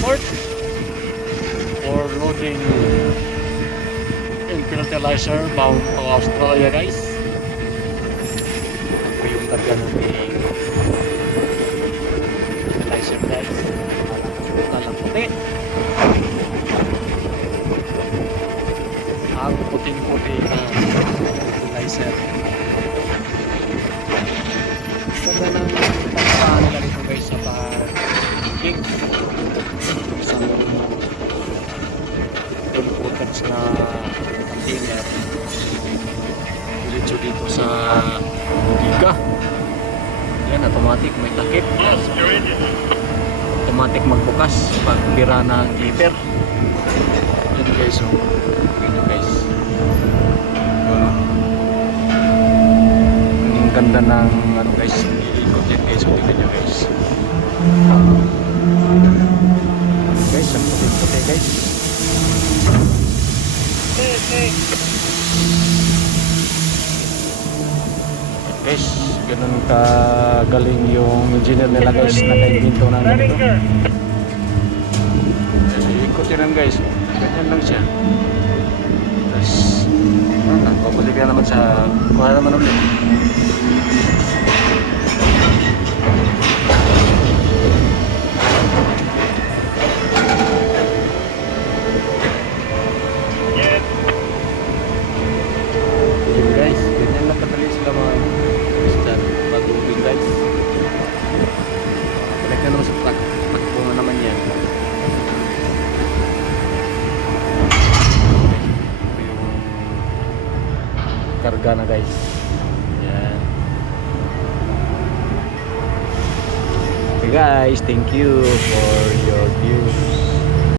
port for loading and fertilizer bound to Australia, guys. Ito yung karga natin fertilizer, guys. Talang puti. Ang puting-puti na fertilizer. Ganda ng pagkakaan nila dito, guys, sa pag-king. Isang importance na container diretso dito sa giga. Yan, automatic may takip, automatic magbukas pag bira ng giver. Yan, guys, so ganyan, guys. Ang ganda ng ano, guys, ikot yan, guys. So tingnan nyo, guys. Guys, ang puti-puti, guys. Guys, ganun kagaling yung engineer nila, guys, naka-invento ng ganito. Ikot yun, guys. Ganyan lang siya. Tapos pabalik ka naman sa kuha naman ulit. Karga na, guys. Yan. Okay, guys, thank you for your